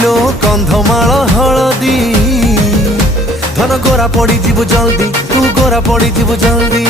kilo কন্ধমাଳ হলদি ধন গোরা পড়ি ଯିବୁ জলদি তু গোরা পড়ি ଯିବୁ জলদি